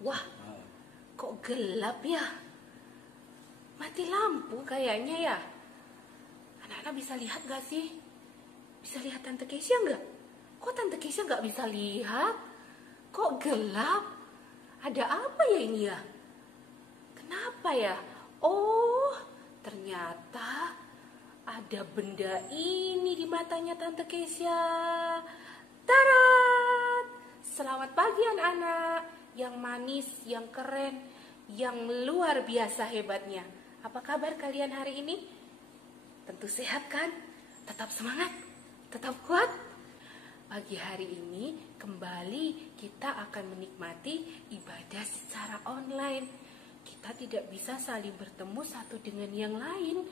Wah, kok gelap ya? Mati lampu kayaknya ya. Anak-anak bisa lihat gak sih? Bisa lihat Tante Keisha gak? Kok Tante Keisha gak bisa lihat? Kok gelap? Ada apa ya ini ya? Kenapa ya? Oh, ternyata ada benda ini di matanya Tante Keisha. Tarat! Selamat pagi anak-anak yang manis, yang keren, yang luar biasa hebatnya. Apa kabar kalian hari ini? Tentu sehat kan? Tetap semangat? Tetap kuat? Pagi hari ini kembali kita akan menikmati ibadah secara online. Kita tidak bisa saling bertemu satu dengan yang lain.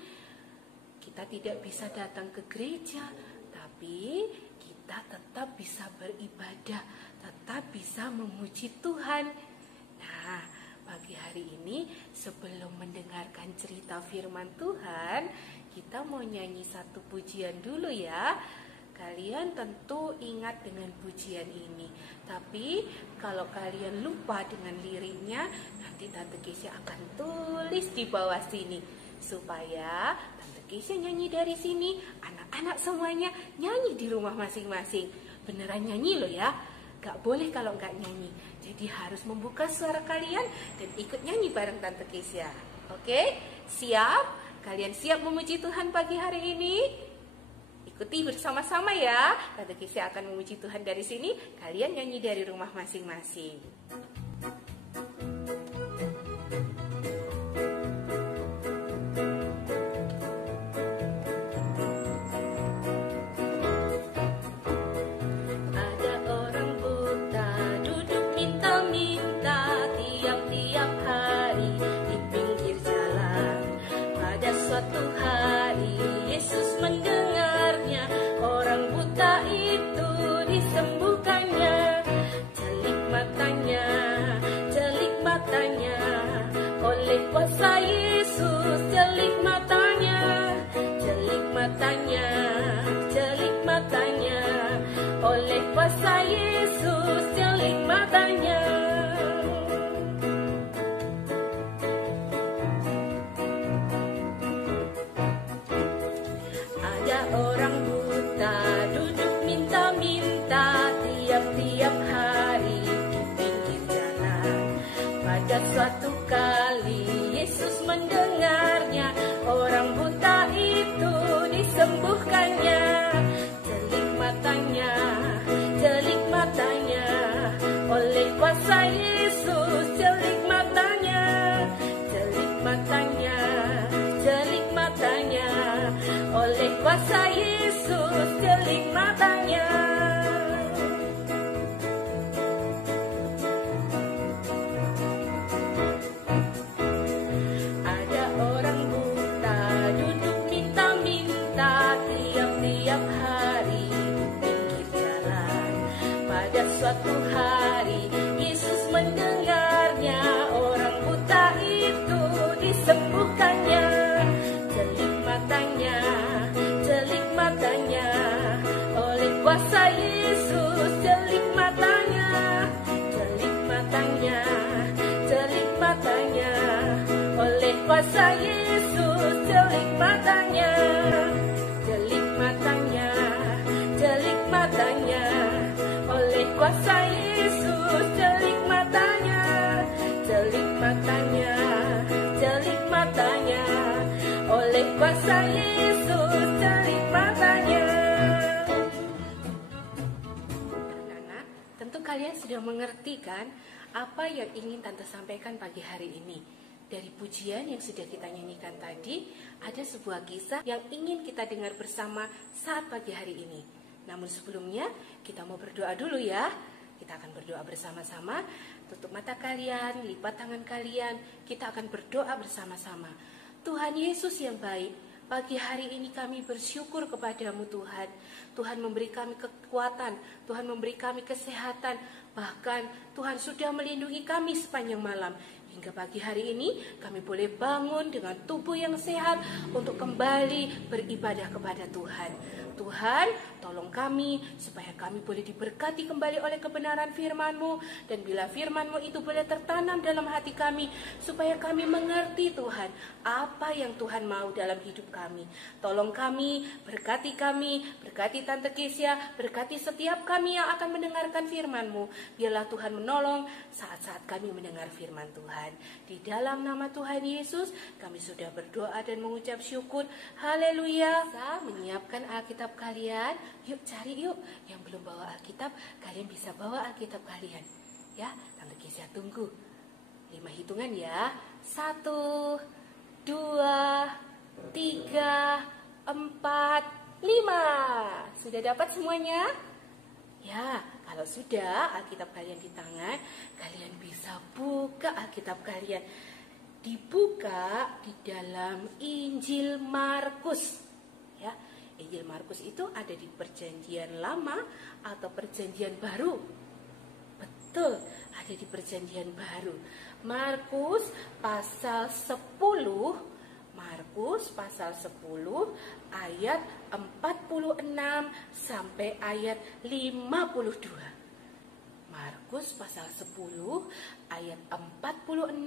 Kita tidak bisa datang ke gereja, tapi kita tetap bisa beribadah, tetap bisa memuji Tuhan. Nah, pagi hari ini sebelum mendengarkan cerita firman Tuhan, kita mau nyanyi satu pujian dulu ya. Kalian tentu ingat dengan pujian ini. Tapi kalau kalian lupa dengan liriknya, nanti Tante Keisha akan tulis di bawah sini, supaya Tante Keisha nyanyi dari sini, anak-anak semuanya nyanyi di rumah masing-masing. Beneran nyanyi loh ya, gak boleh kalau gak nyanyi. Jadi harus membuka suara kalian dan ikut nyanyi bareng Tante Keisha. Oke, siap? Kalian siap memuji Tuhan pagi hari ini? Ikuti bersama-sama ya. Tante Keisha akan memuji Tuhan dari sini, kalian nyanyi dari rumah masing-masing. Suatu kali Yesus mendengarnya, orang buta itu disembuhkannya. Celik matanya, oleh kuasa Yesus. Celik matanya, oleh kuasa Yesus. Celik matanya. Suatu hari Yesus mendengarnya, orang buta itu disembuhkannya. Celik matanya, oleh kuasa Yesus. Celik matanya, oleh kuasa Yesus. Celik matanya, oleh kuasa Yesus. Celik matanya, oleh kuasa Yesus. Celik matanya. Anak-anak, tentu kalian sudah mengerti kan apa yang ingin Tante sampaikan pagi hari ini. Dari pujian yang sudah kita nyanyikan tadi, ada sebuah kisah yang ingin kita dengar bersama saat pagi hari ini. Namun sebelumnya kita mau berdoa dulu ya. Kita akan berdoa bersama-sama. Tutup mata kalian, lipat tangan kalian. Kita akan berdoa bersama-sama. Tuhan Yesus yang baik, pagi hari ini kami bersyukur kepadamu Tuhan. Tuhan memberi kami kekuatan, Tuhan memberi kami kesehatan. Bahkan Tuhan sudah melindungi kami sepanjang malam. Hingga pagi hari ini kami boleh bangun dengan tubuh yang sehat untuk kembali beribadah kepada Tuhan. Tuhan, Tolong kami supaya kami boleh diberkati kembali oleh kebenaran firman-Mu. Dan bila firman-Mu itu boleh tertanam dalam hati kami, supaya kami mengerti Tuhan, apa yang Tuhan mau dalam hidup kami. Tolong kami, berkati Tante Kesia, berkati setiap kami yang akan mendengarkan firman-Mu. Biarlah Tuhan menolong saat-saat kami mendengar firman Tuhan. Di dalam nama Tuhan Yesus, kami sudah berdoa dan mengucap syukur. Haleluya. Bisa menyiapkan Alkitab kalian. Yuk cari yuk. Yang belum bawa Alkitab, kalian bisa bawa Alkitab kalian. Ya, Tante Kesia tunggu. 5 hitungan ya. 1, 2, 3, 4, 5. Sudah dapat semuanya? Ya, kalau sudah Alkitab kalian di tangan, kalian bisa buka Alkitab kalian. Dibuka di dalam Injil Markus. Ya, Injil Markus itu ada di Perjanjian Lama atau Perjanjian Baru. Betul, ada di Perjanjian Baru. Markus pasal 10 ayat 46 sampai ayat 52. Markus pasal 10 ayat 46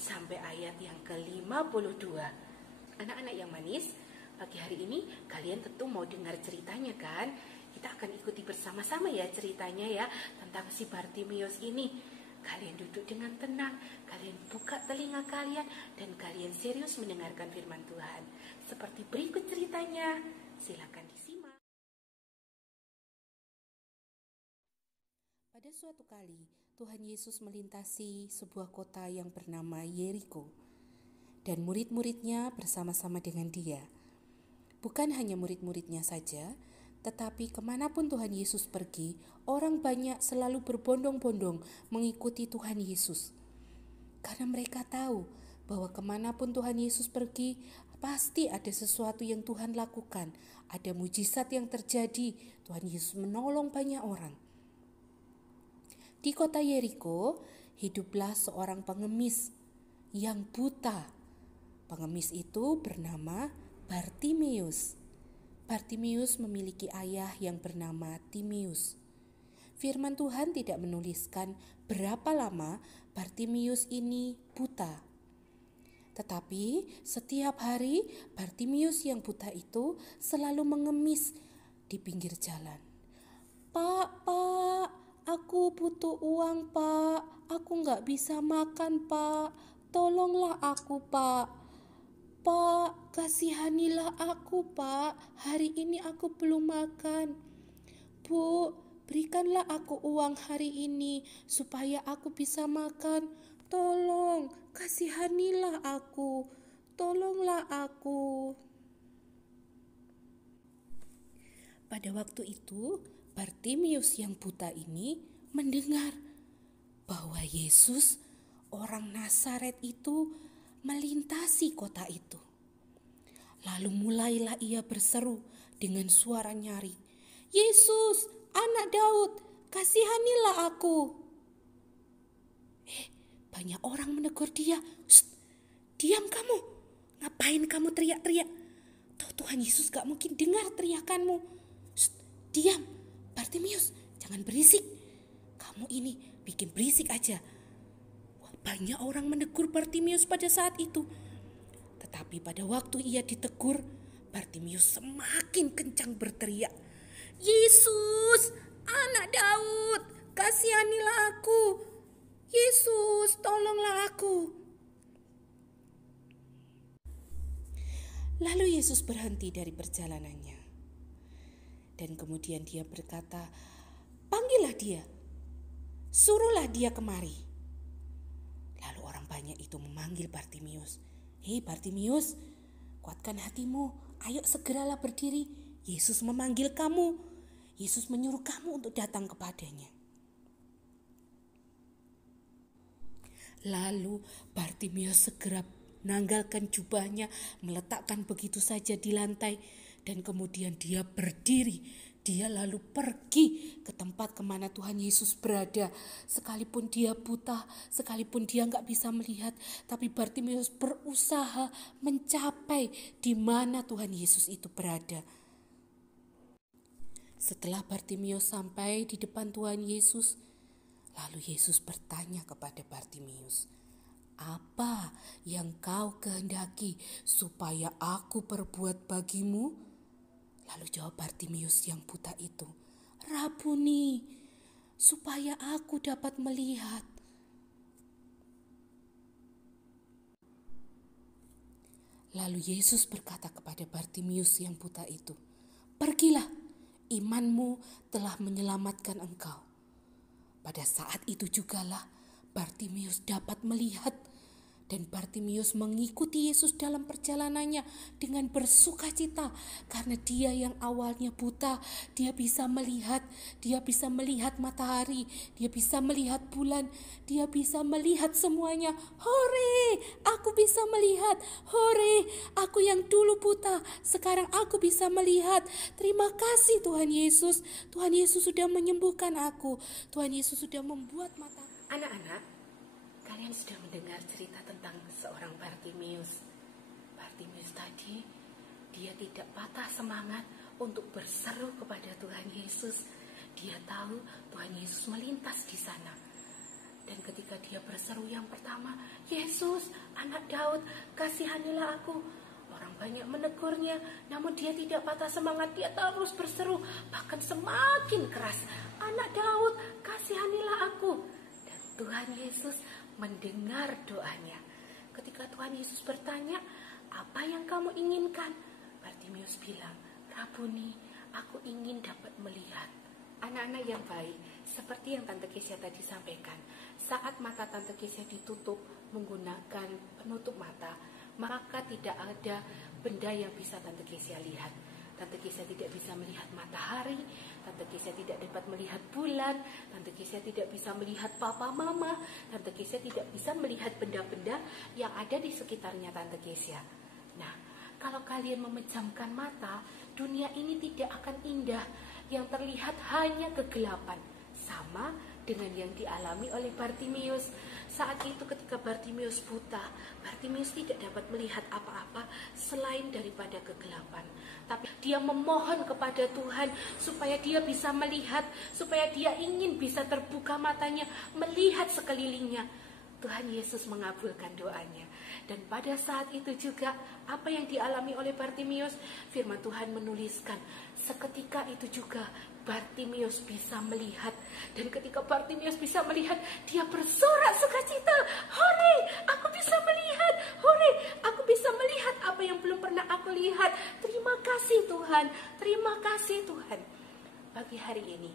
sampai ayat yang ke-52. Anak-anak yang manis, pagi hari ini kalian tentu mau dengar ceritanya kan? Kita akan ikuti bersama-sama ya ceritanya ya tentang si Bartimeus ini. Kalian duduk dengan tenang, kalian buka telinga kalian dan kalian serius mendengarkan firman Tuhan. Seperti berikut ceritanya. Silakan disimak. Pada suatu kali, Tuhan Yesus melintasi sebuah kota yang bernama Yeriko. Dan murid-muridnya bersama-sama dengan dia. Bukan hanya murid-muridnya saja, tetapi kemanapun Tuhan Yesus pergi, orang banyak selalu berbondong-bondong mengikuti Tuhan Yesus. Karena mereka tahu bahwa kemanapun Tuhan Yesus pergi, pasti ada sesuatu yang Tuhan lakukan. Ada mujizat yang terjadi, Tuhan Yesus menolong banyak orang. Di kota Yeriko, hiduplah seorang pengemis yang buta. Pengemis itu bernama Bartimeus. Bartimeus memiliki ayah yang bernama Timeus. Firman Tuhan tidak menuliskan berapa lama Bartimeus ini buta. Tetapi setiap hari Bartimeus yang buta itu selalu mengemis di pinggir jalan. Pak, aku butuh uang, Pak. Aku gak bisa makan, Pak. Tolonglah aku, Pak. Pak, kasihanilah aku, Pak. Hari ini aku belum makan. Bu, berikanlah aku uang hari ini supaya aku bisa makan. Tolong, kasihanilah aku. Tolonglah aku. Pada waktu itu, Bartimeus yang buta ini mendengar bahwa Yesus, orang Nazaret itu, melintasi kota itu. Lalu mulailah ia berseru dengan suara nyaring, Yesus, anak Daud, kasihanilah aku. Banyak orang menegur dia. Diam kamu, ngapain kamu teriak-teriak? Tahu Tuhan Yesus gak mungkin dengar teriakanmu. Diam, Bartimeus, jangan berisik. Kamu ini bikin berisik aja. Banyak orang menegur Bartimeus pada saat itu. Tetapi pada waktu ia ditegur, Bartimeus semakin kencang berteriak, Yesus, anak Daud, kasihanilah aku. Yesus, tolonglah aku. Lalu Yesus berhenti dari perjalanannya. Dan kemudian dia berkata, panggillah dia, suruhlah dia kemari. Lalu orang banyak itu memanggil Bartimeus. Hei Bartimeus, kuatkan hatimu, ayo segeralah berdiri. Yesus memanggil kamu. Yesus menyuruh kamu untuk datang kepadanya. Lalu Bartimeus segera menanggalkan jubahnya, meletakkan begitu saja di lantai. Dan kemudian dia berdiri. Dia lalu pergi ke tempat kemana Tuhan Yesus berada. Sekalipun dia buta, sekalipun dia gak bisa melihat, tapi Bartimeus berusaha mencapai di mana Tuhan Yesus itu berada. Setelah Bartimeus sampai di depan Tuhan Yesus, lalu Yesus bertanya kepada Bartimeus, "Apa yang kau kehendaki supaya aku perbuat bagimu?" Lalu jawab Bartimeus yang buta itu, "Rabuni, supaya aku dapat melihat." Lalu Yesus berkata kepada Bartimeus yang buta itu, "Pergilah, imanmu telah menyelamatkan engkau." Pada saat itu jugalah Bartimeus dapat melihat, dan Bartimeus mengikuti Yesus dalam perjalanannya dengan bersukacita, karena dia yang awalnya buta, dia bisa melihat matahari, dia bisa melihat bulan, dia bisa melihat semuanya. Hore, aku bisa melihat. Hore, aku yang dulu buta, sekarang aku bisa melihat. Terima kasih Tuhan Yesus. Tuhan Yesus sudah menyembuhkan aku. Tuhan Yesus sudah membuat mata. Anak-anak, kalian sudah mendengar cerita tentang seorang Bartimeus. Bartimeus tadi, dia tidak patah semangat untuk berseru kepada Tuhan Yesus. Dia tahu Tuhan Yesus melintas di sana. Dan ketika dia berseru yang pertama, "Yesus, anak Daud, kasihanilah aku." Orang banyak menegurnya, namun dia tidak patah semangat. Dia terus berseru, bahkan semakin keras, "Anak Daud, kasihanilah aku." Dan Tuhan Yesus mendengar doanya. Ketika Tuhan Yesus bertanya, "Apa yang kamu inginkan?" Bartimeus bilang, "Rabuni, aku ingin dapat melihat." Anak-anak yang baik, seperti yang Tante Kesia tadi sampaikan, saat mata Tante Kesia ditutup menggunakan penutup mata, maka tidak ada benda yang bisa Tante Kesia lihat. Tante Kesia tidak bisa melihat matahari, Tante Kesia tidak dapat melihat bulan, Tante Kesia tidak bisa melihat papa mama, Tante Kesia tidak bisa melihat benda-benda yang ada di sekitarnya Tante Kesia. Nah, kalau kalian memejamkan mata, dunia ini tidak akan indah. Yang terlihat hanya kegelapan, sama dengan yang dialami oleh Bartimeus. Saat itu ketika Bartimeus buta, Bartimeus tidak dapat melihat apa-apa selain daripada kegelapan. Tapi dia memohon kepada Tuhan supaya dia bisa melihat, supaya dia ingin bisa terbuka matanya, melihat sekelilingnya. Tuhan Yesus mengabulkan doanya. Dan pada saat itu juga apa yang dialami oleh Bartimeus, firman Tuhan menuliskan, seketika itu juga Bartimeus bisa melihat. Dan ketika Bartimeus bisa melihat, dia bersorak sukacita, "Hore, aku bisa melihat. Hore, aku bisa melihat apa yang belum pernah aku lihat. Terima kasih Tuhan, terima kasih Tuhan." Pagi hari ini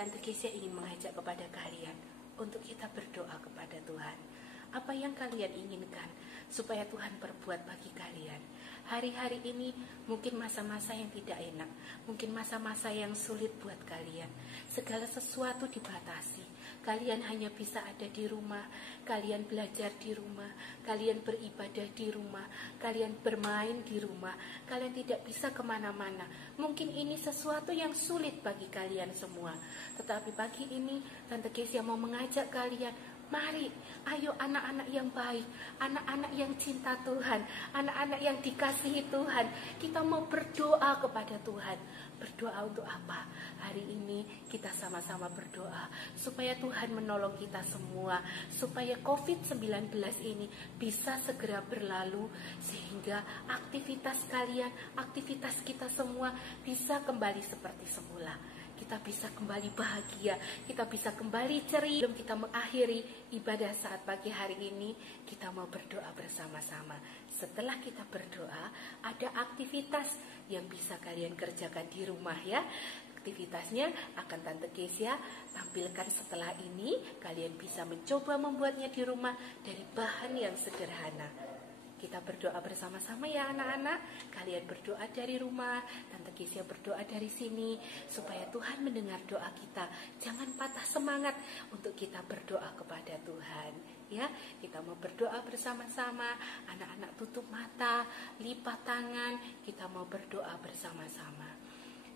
Tante Kesia ingin mengajak kepada kalian untuk kita berdoa kepada Tuhan. Apa yang kalian inginkan supaya Tuhan perbuat bagi kalian? Hari-hari ini mungkin masa-masa yang tidak enak, mungkin masa-masa yang sulit buat kalian. Segala sesuatu dibatasi. Kalian hanya bisa ada di rumah, kalian belajar di rumah, kalian beribadah di rumah, kalian bermain di rumah, kalian tidak bisa kemana-mana. Mungkin ini sesuatu yang sulit bagi kalian semua. Tetapi pagi ini Tante Kesia mau mengajak kalian, mari, ayo anak-anak yang baik, anak-anak yang cinta Tuhan, anak-anak yang dikasihi Tuhan, kita mau berdoa kepada Tuhan. Berdoa untuk apa? Hari ini kita sama-sama berdoa supaya Tuhan menolong kita semua, supaya COVID-19 ini bisa segera berlalu, sehingga aktivitas kalian, aktivitas kita semua bisa kembali seperti semula. Kita bisa kembali bahagia, kita bisa kembali ceria. Sebelum kita mengakhiri ibadah saat pagi hari ini, kita mau berdoa bersama-sama. Setelah kita berdoa, ada aktivitas yang bisa kalian kerjakan di rumah ya. Aktivitasnya akan Tante Kesia tampilkan setelah ini. Kalian bisa mencoba membuatnya di rumah dari bahan yang sederhana. Kita berdoa bersama-sama ya anak-anak. Kalian berdoa dari rumah, Tante Kesia berdoa dari sini, supaya Tuhan mendengar doa kita. Jangan patah semangat untuk kita berdoa kepada Tuhan. Ya, kita mau berdoa bersama-sama. Anak-anak tutup mata, lipat tangan, kita mau berdoa bersama-sama.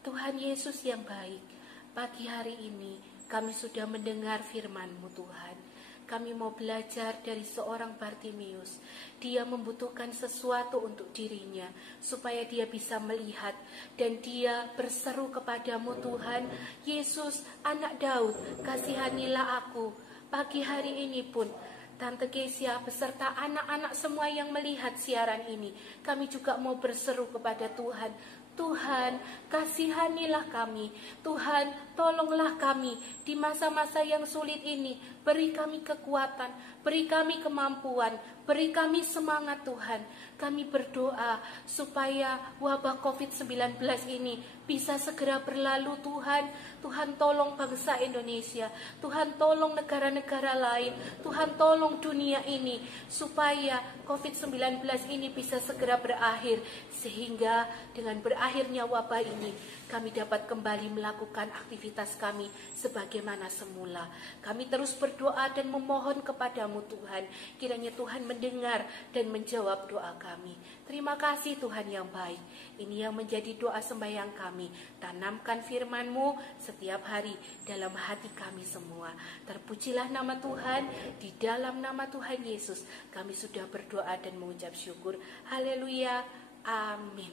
Tuhan Yesus yang baik, pagi hari ini kami sudah mendengar firman-Mu Tuhan. kami mau belajar dari seorang Bartimius. Dia membutuhkan sesuatu untuk dirinya, supaya dia bisa melihat. Dan dia berseru kepadamu Tuhan, Yesus anak Daud, kasihanilah aku. Pagi hari ini pun, Tante Kesia beserta anak-anak semua yang melihat siaran ini, kami juga mau berseru kepada Tuhan. Tuhan, kasihanilah kami. Tuhan, tolonglah kami di masa-masa yang sulit ini. Beri kami kekuatan, beri kami kemampuan, beri kami semangat Tuhan. Kami berdoa supaya wabah COVID-19 ini bisa segera berlalu Tuhan. Tuhan tolong bangsa Indonesia. Tuhan tolong negara-negara lain. Tuhan tolong dunia ini supaya COVID-19 ini bisa segera berakhir. Sehingga dengan berakhirnya wabah ini, kami dapat kembali melakukan aktivitas kami sebagaimana semula. Kami terus berdoa dan memohon kepadamu Tuhan. Kiranya Tuhan mendengar dan menjawab doa kami. Terima kasih Tuhan yang baik. Ini yang menjadi doa sembahyang kami. Tanamkan firman-Mu setiap hari dalam hati kami semua. Terpujilah nama Tuhan. Di dalam nama Tuhan Yesus kami sudah berdoa dan mengucap syukur. Haleluya. Amin.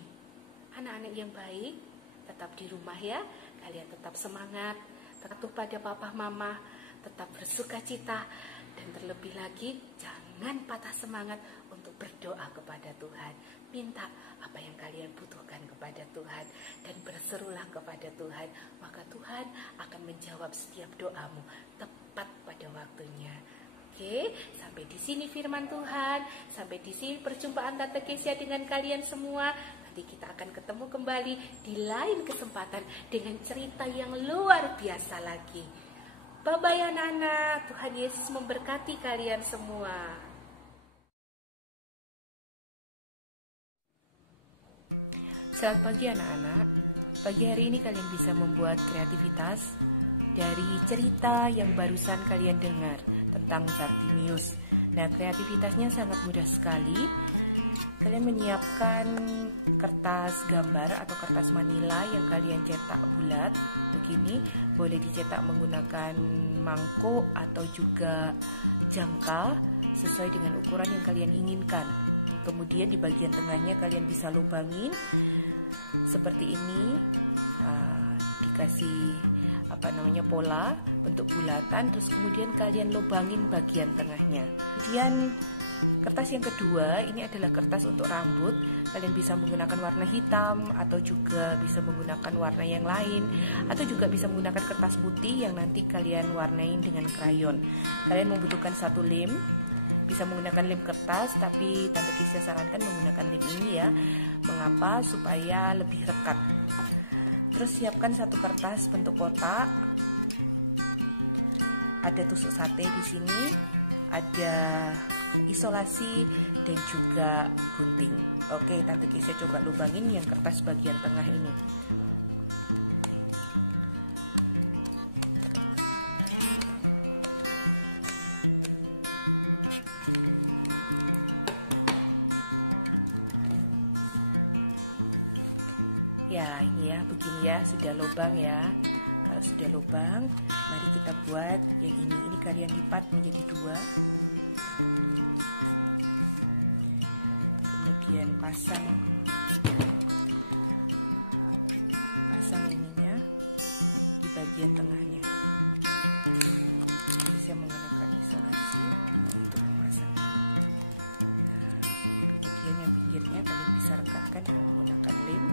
Anak-anak yang baik, tetap di rumah ya. Kalian tetap semangat, tetap pada papa mama, tetap bersuka cita, dan terlebih lagi jangan patah semangat untuk berdoa kepada Tuhan. Minta apa yang kalian butuhkan kepada Tuhan dan berserulah kepada Tuhan, maka Tuhan akan menjawab setiap doamu tepat pada waktunya. Oke, sampai di sini firman Tuhan, sampai di sini perjumpaan Tante Kesia dengan kalian semua. Nanti kita akan ketemu kembali di lain kesempatan dengan cerita yang luar biasa lagi. Bye-bye anak-anak, Tuhan Yesus memberkati kalian semua. Selamat pagi anak-anak. Pagi hari ini kalian bisa membuat kreativitas dari cerita yang barusan kalian dengar tentang Bartimius. Nah, kreativitasnya sangat mudah sekali. Kalian menyiapkan kertas gambar atau kertas manila yang kalian cetak bulat begini. Boleh dicetak menggunakan mangkok atau juga jangka sesuai dengan ukuran yang kalian inginkan. Kemudian di bagian tengahnya kalian bisa lubangin seperti ini. Dikasih pola bentuk bulatan, terus kemudian kalian lubangin bagian tengahnya. Kemudian kertas yang kedua ini adalah kertas untuk rambut. Kalian bisa menggunakan warna hitam atau juga bisa menggunakan warna yang lain, atau juga bisa menggunakan kertas putih yang nanti kalian warnain dengan krayon. Kalian membutuhkan satu lem, bisa menggunakan lem kertas, tapi Tante Kesia sarankan menggunakan lem ini ya. Mengapa? Supaya lebih rekat. Terus siapkan satu kertas bentuk kotak. Ada tusuk sate di sini, ada isolasi dan juga gunting. Oke, Tante Kesia coba lubangin yang kertas bagian tengah ini. Ya, ini ya, begini ya, sudah lubang ya. Kalau sudah lubang, mari kita buat yang ini kalian lipat menjadi dua. Kemudian pasang ininya di bagian tengahnya. Bisa menggunakan isolasi untuk memasang. Kemudian yang pinggirnya kalian bisa rekatkan dengan menggunakan lem.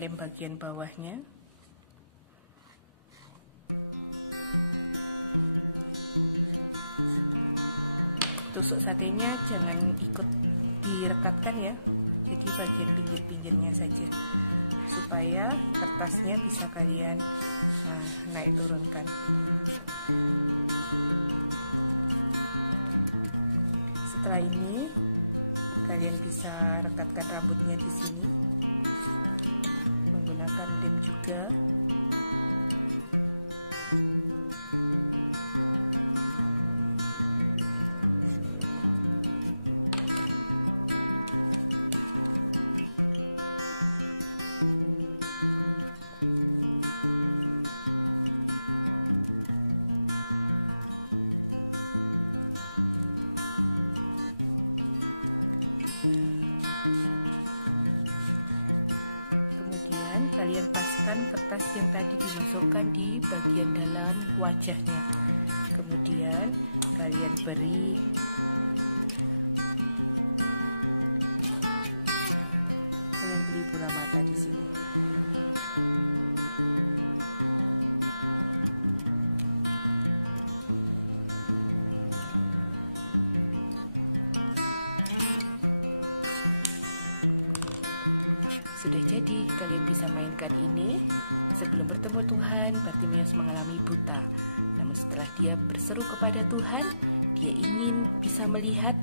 Lem bagian bawahnya. satenya jangan ikut direkatkan ya, jadi bagian pinggir-pinggirnya saja, supaya kertasnya bisa kalian naik turunkan. Setelah ini kalian bisa rekatkan rambutnya di sini menggunakan lem juga. Kemudian kalian paskan kertas yang tadi dimasukkan di bagian dalam wajahnya. Kemudian kalian beri bola mata di sini. Sudah jadi, kalian bisa mainkan ini. Sebelum bertemu Tuhan, Bartimeus mengalami buta. Namun setelah dia berseru kepada Tuhan, dia ingin bisa melihat